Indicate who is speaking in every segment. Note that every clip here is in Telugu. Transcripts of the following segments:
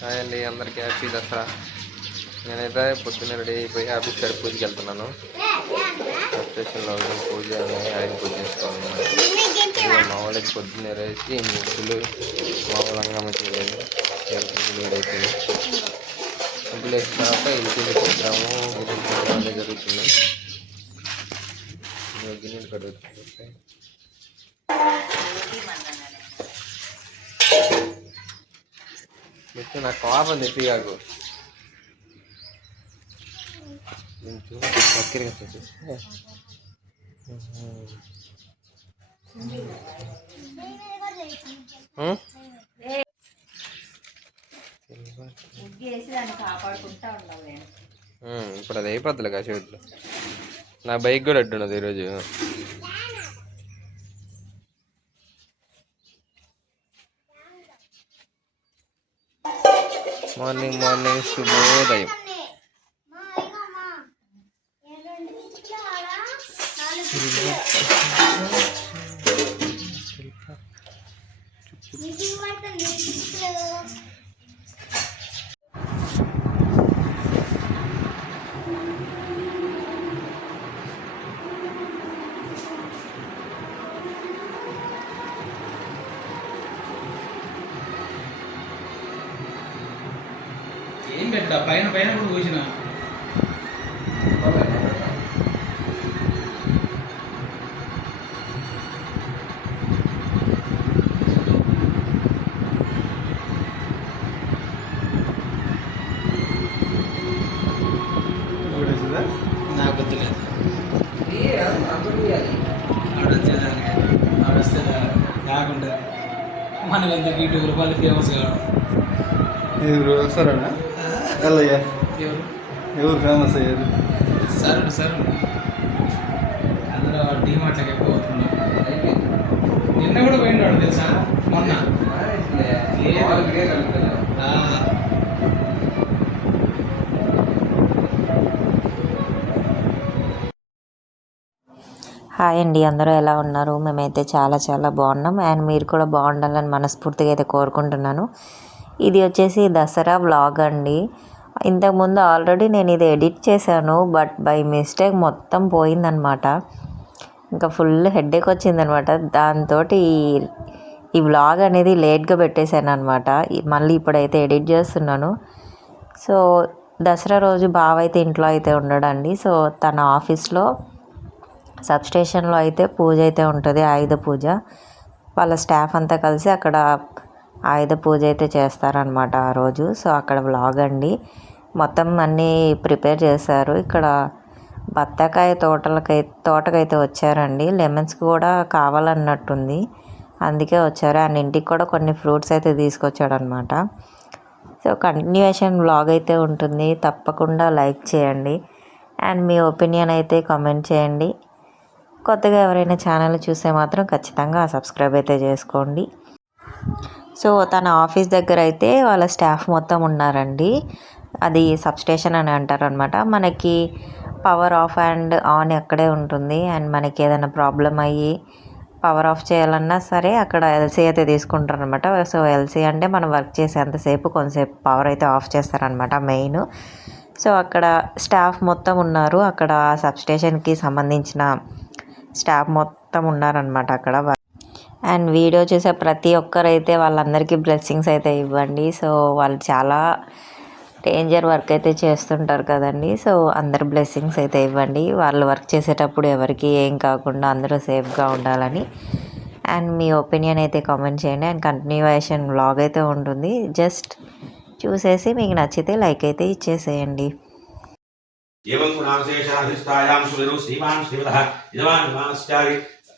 Speaker 1: హాయ్ అండి అందరికీ హ్యాపీ దసరా. నేనైతే పొద్దున్న రెడీ అయిపోయి ఆఫీస్ కాడ పూజకి వెళ్తున్నాను. స్టేషన్లో పూజ ఆయన పూజ చేసుకోవాలి మా వాళ్ళకి పొద్దున్నే రేసి ముగ్గులు మామూలంగా మంచిగా ముగ్గులు వేడైపోయింది ముగ్గులు వేసిన తర్వాత ఇంటికి ప్రోగ్రాము గిన్నెల ప్రోగ్రామ్ అన్నీ జరుగుతుంది. ఇదిగో గిన్నెలు కడుగుతుంది మిత్తు నాకు కోపం తెప్పి కాకు. దగ్గరగా ఇప్పుడు అది అయిపోద్దిలే కాసేపులో నా బైక్ కూడా అడ్డున్నది ఈరోజు. మార్నింగ్ మార్నింగ్ శుభోదయం.
Speaker 2: ఏం పెట్టా పైన పైన కూడా పోసిన. నాకు వద్దులేదు ఆడొస్తే కాకుండా మనం ఎందుకు యూట్యూబ్ రూపాయలు ఫేమస్ కావడం.
Speaker 3: ఎవరు వస్తారా? వెళ్ళయ్యా
Speaker 2: ఎవరు
Speaker 3: ఫేమస్ అయ్యారు
Speaker 2: సరుడు అందులో డీమార్ట్లకి నిన్న కూడా పోయినాడు తెలుసా? మొన్న.
Speaker 4: హాయ్ అండి అందరూ ఎలా ఉన్నారు? మేమైతే చాలా చాలా బాగున్నాం. అండ్ మీరు కూడా బాగుండాలని మనస్ఫూర్తిగా అయితే కోరుకుంటున్నాను. ఇది వచ్చేసి దసరా వ్లాగ్ అండి. ఇంతకుముందు ఆల్రెడీ నేను ఇది ఎడిట్ చేశాను బట్ బై మిస్టేక్ మొత్తం పోయిందనమాట. ఇంకా ఫుల్ హెడ్ఏక్ వచ్చిందనమాట. దాంతో ఈ వ్లాగ్ అనేది లేట్గా పెట్టేశాను అనమాట మళ్ళీ ఇప్పుడైతే ఎడిట్ చేస్తున్నాను. సో దసరా రోజు బావ అయితే ఇంట్లో అయితే ఉండడండి. సో తన ఆఫీస్లో సబ్ స్టేషన్లో అయితే పూజ అయితే ఉంటుంది ఆయుధ పూజ. వాళ్ళ స్టాఫ్ అంతా కలిసి అక్కడ ఆయుధ పూజ అయితే చేస్తారనమాట ఆ రోజు. సో అక్కడ వ్లాగ్ అండి. మొత్తం అన్నీ ప్రిపేర్ చేశారు. ఇక్కడ బత్తాకాయ తోటలకై తోటకైతే వచ్చారండి. లెమన్స్ కూడా కావాలన్నట్టుంది. అందుకే వచ్చారు. అండ్ ఇంటికి కూడా కొన్ని ఫ్రూట్స్ అయితే తీసుకొచ్చాడనమాట సో కంటిన్యూషన్ వ్లాగ్ అయితే ఉంటుంది. తప్పకుండా లైక్ చేయండి. అండ్ మీ ఒపీనియన్ అయితే కామెంట్ చేయండి. కొత్తగా ఎవరైనా ఛానల్ చూస్తే మాత్రం ఖచ్చితంగా సబ్స్క్రైబ్ అయితే చేసుకోండి. సో తన ఆఫీస్ దగ్గర అయితే వాళ్ళ స్టాఫ్ మొత్తం ఉన్నారండి. అది సబ్స్టేషన్ అని అంటారు అనమాట మనకి పవర్ ఆఫ్ అండ్ ఆన్ అక్కడే ఉంటుంది. అండ్ మనకి ఏదైనా ప్రాబ్లం అయ్యి పవర్ ఆఫ్ చేయాలన్నా సరే అక్కడ ఎల్సీ అయితే తీసుకుంటారు అనమాట సో ఎల్సీ అంటే మనం వర్క్ చేసేంతసేపు కొంతసేపు పవర్ అయితే ఆఫ్ చేస్తారనమాట మెయిన్. సో అక్కడ స్టాఫ్ మొత్తం ఉన్నారు. అక్కడ సబ్స్టేషన్కి సంబంధించిన స్టాఫ్ మొత్తం ఉన్నారనమాట అక్కడ అండ్ వీడియో చూసే ప్రతి ఒక్కరైతే వాళ్ళందరికీ బ్లెస్సింగ్స్ అయితే ఇవ్వండి. సో వాళ్ళు చాలా డేంజర్ వర్క్ అయితే చేస్తుంటారు కదండి. సో అందరు బ్లెస్సింగ్స్ అయితే ఇవ్వండి. వాళ్ళు వర్క్ చేసేటప్పుడు ఎవరికి ఏం కాకుండా అందరూ సేఫ్గా ఉండాలని. అండ్ మీ ఒపీనియన్ అయితే కామెంట్ చేయండి. అండ్ కంటిన్యూషన్ బ్లాగ్ అయితే ఉంటుంది. జస్ట్ చూసేసి మీకు నచ్చితే లైక్ అయితే ఇచ్చేసేయండి.
Speaker 5: ఏవం గుణాశేషాధిష్టాయాం శ్రీమాన్ ఇదవాన్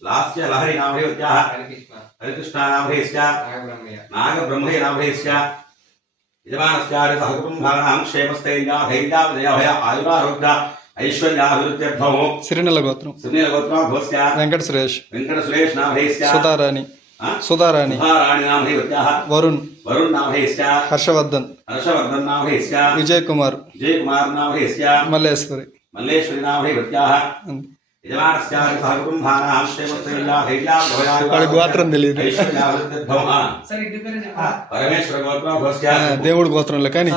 Speaker 5: लास्य लहरी नाम है बच्चा हरिकृष्णा नाम है इसका नागब्रह्मणे नाम है इसका यजमानस्यार्य सहकुटुम्बानां क्षेमस्थैर्याभैर्याभय आयुरारोग्य ऐश्वर्याभिवृद्ध्यर्थौ
Speaker 3: సిరినెల గోత్రం
Speaker 5: सुनील गोत्रोद्भवस्य
Speaker 3: వెంకట సురేష్
Speaker 5: वेंकट सुरेश नाम है इसका
Speaker 3: సుధారాణి
Speaker 5: हाँ?
Speaker 3: సుధారాణి
Speaker 5: सुधाराणी नाम है बच्चा
Speaker 3: వరుణ్
Speaker 5: वरुण नाम है इसका
Speaker 3: హర్షవర్ధన్
Speaker 5: हर्षवर्धन नाम है इसका
Speaker 3: విజయ్ కుమార్
Speaker 5: जय कुमार नाम है इसका
Speaker 3: మల్లేశ్వరి
Speaker 5: मल्लेश्वरी
Speaker 3: దేవుడు గోత్రంలో కానీ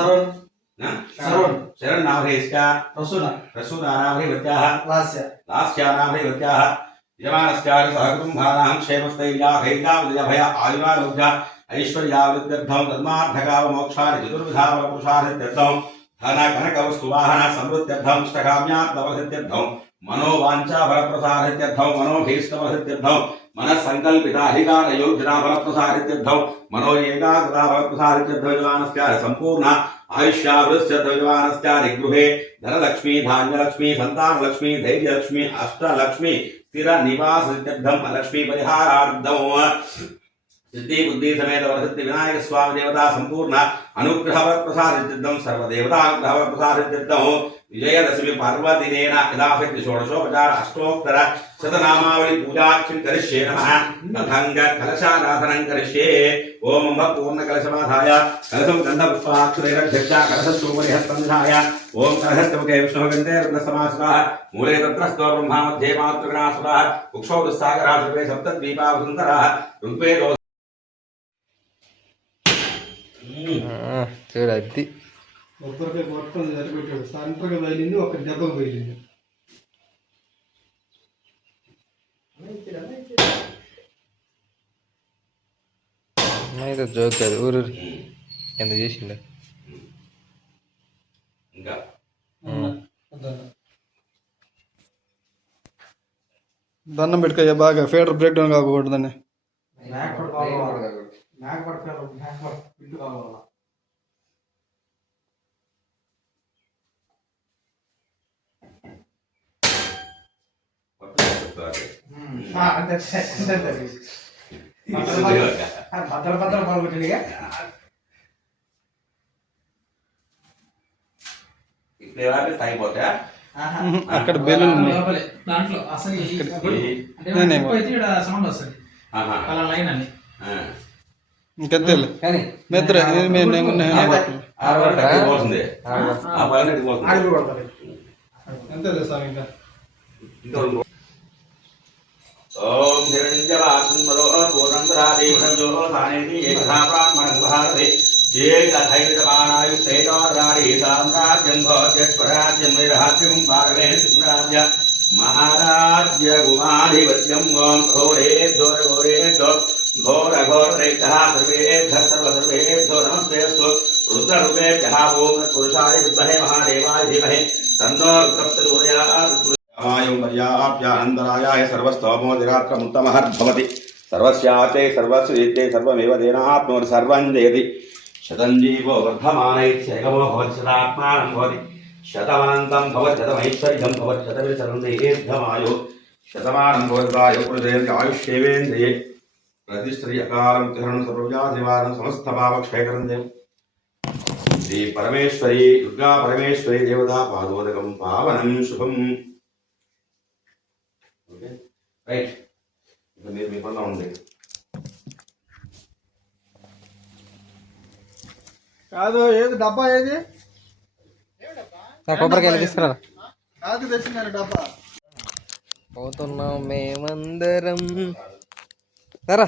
Speaker 5: ఐశ్వర్యావృద్ధ్యం ధర్మార్థకావ మోక్షాన్ని చతుర్విధావ పురుషార్థ్యర్థం ధన కనక వస్తువాహన సమృద్ధ్యర్థం ఇష్టకామ్యార్థవసిద్ధ్యర్థం मनोवांचा बल प्रसारित्यर्थम मनोभीष्टवसित्यर्थम मन संकल्पिता अधिकार योजना बल प्रसारित्यर्थम मनो एकाग्रता बल प्रसारित्यर्थम संपूर्ण आयुष्यावृत्स्य द्वयवानस्यादि गृहे धनलक्ष्मी, धान्यलक्ष्मी लक्ष्मी धैर्यलक्ष्मी, अष्टलक्ष्मी स्थिर निवास लक्ष्मी परिहारार्धम सिद्धि, बुद्धि समेत वरसिद्धि, विनायक स्वामी देवता संपूर्ण अनुग्रह प्रसारित्यर्थम सर्वदेवता अनुग्रह प्रसारित्यर्थम విజయదశమి పర్వదినేన యథాశక్తి షోడశోపచార అష్టోత్తర శతనామావళి పూజాక్షం కరిష్యే నమ తథంగ కలశారాధనం కరిష్యే ఓం అంబ పూర్ణ కలశమాధాయ కలశం గంధ పుష్పాక్షురైరక్ష కలశ సోమరి హస్తంధాయ ఓం కలశస్తమకే విష్ణు గంధే రుద్రసమాసుర మూలే తత్రస్తో బ్రహ్మా మధ్యే మాతృగణాసుర కుక్షో దుస్సాగరా సర్వే సప్తద్వీపా
Speaker 1: సుందర ఋగ్వేదో చూడద్ది
Speaker 3: ఒక్కరికే మొత్తం సరిపెట్టాడు సెంటర్గా బయలింది ఒక దెబ్బకు బయలింది
Speaker 1: ఇది జోక్ అది ఊరు ఎంత చేసిండు
Speaker 5: ఇంకా
Speaker 3: దండం పెట్టుకోయ్యా బాగా ఫీడర్ బ్రేక్ డౌన్ కాకూడదని
Speaker 2: బద్దల బద్దల పాల్గొట్టిందిగా
Speaker 5: ఇప్పుడు ఎవరైతే తాగిపోతా
Speaker 3: అక్కడ బెలూన్
Speaker 2: దాంట్లో అసలు సౌండ్ వస్తుంది అలా లైన్ అని
Speaker 3: ఇంకెంతేలే మిత్ర మేము ఎంతలే సార్ ఇంకా
Speaker 5: ఇంకా రెండు. ఓం హిరణ్యవాసుమరో పూర్ణంతరాదేవో సానేతి ఏకథా బ్రాహ్మణం భారతే ఏకథైతమానాయుస్తేజోరాడి సామ్రాజ్యం భోజ్యస్వరాజ్యం వైరాజ్యం భారవే సురాజ్య మహారాజ్య గుమాధిపత్యం ఓం ఘోరేభ్యో ఘోరేభ్యో ఘోర ఘోర రైతః సర్వేభ్యः సర్వ సర్వేభ్యో నమస్తేస్తు రుద్రరూపేభ్యः ఓం పురుషాయ విద్మహే మహాదేవాయ అమాయం పర్యాప్యానందరాయాయ సర్వస్తోమోదిరాత్రముత్తమహద్భవతి సర్వస్యాతే సర్వస్వేత్తే సర్వమేవ దేనాత్మోర్ సర్వం జయతి శతం శతమైశ్వర్యం శతమిర్ధమాయో శతమిసరం దేహేర్ధమాయో శతమానం భవతాయో పురుషేంద్ర ఆయుష్యేవేంద్రియే ప్రతిశ్రీ అకారం సమస్త పాపక్షేకరం దేవం శ్రీ పరమేశ్వరి దుర్గా పరమేశ్వరి దేవతా పాదోదకం పావనం శుభం రైట్. ఇంకా మీరు మీ పనిలో ఉంది.
Speaker 3: కాదు ఏది డబ్బా ఏది?
Speaker 1: కొబ్బరికాయలు తీసుకురా.
Speaker 3: కాదు తెచ్చినారు డబ్బా.
Speaker 1: పోతున్నాం మేమందరం. సరా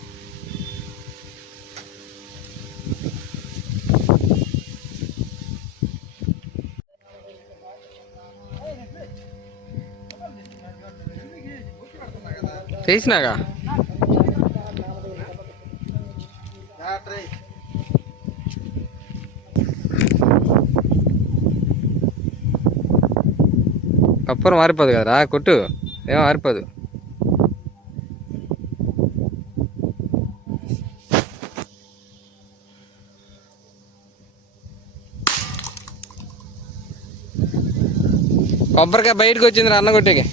Speaker 1: చేసినాగా? కప్పర్ మారిపోదు కదరా కొట్టు. ఏం మారిపోదు కొబ్బరికాయ బయటకు వచ్చింది అన్న కొట్టేకి.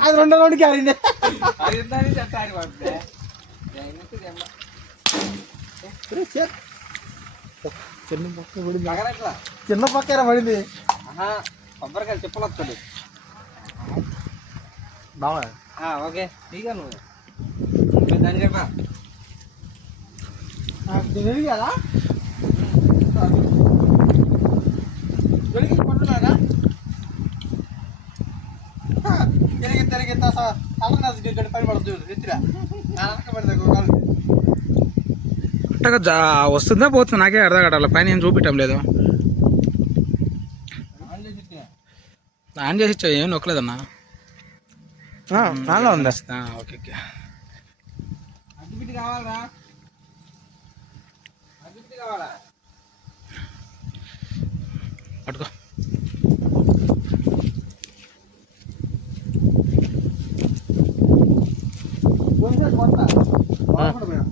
Speaker 6: అది రెండో రౌండ్కి ఆడింది చిన్న పక్క పడింది. చిన్న పక్క పడింది.
Speaker 1: కొబ్బరికాయ చెప్పులు వస్తుంది
Speaker 6: బావా?
Speaker 1: ఓకే. నీగా నువ్వు? దాని చెప్పా.
Speaker 6: వెలిగి కదా
Speaker 2: అట్టగా వస్తుందా పోతుందా? నాకే అర్థం కాదు పైన ఏం చూపించడం లేదు. ఆన్ చేసి ఇచ్చా ఏం నొక్కలేదన్నా.
Speaker 6: నాలో ఉందా?
Speaker 2: Okay okay.
Speaker 1: పట్టుకో. 看没有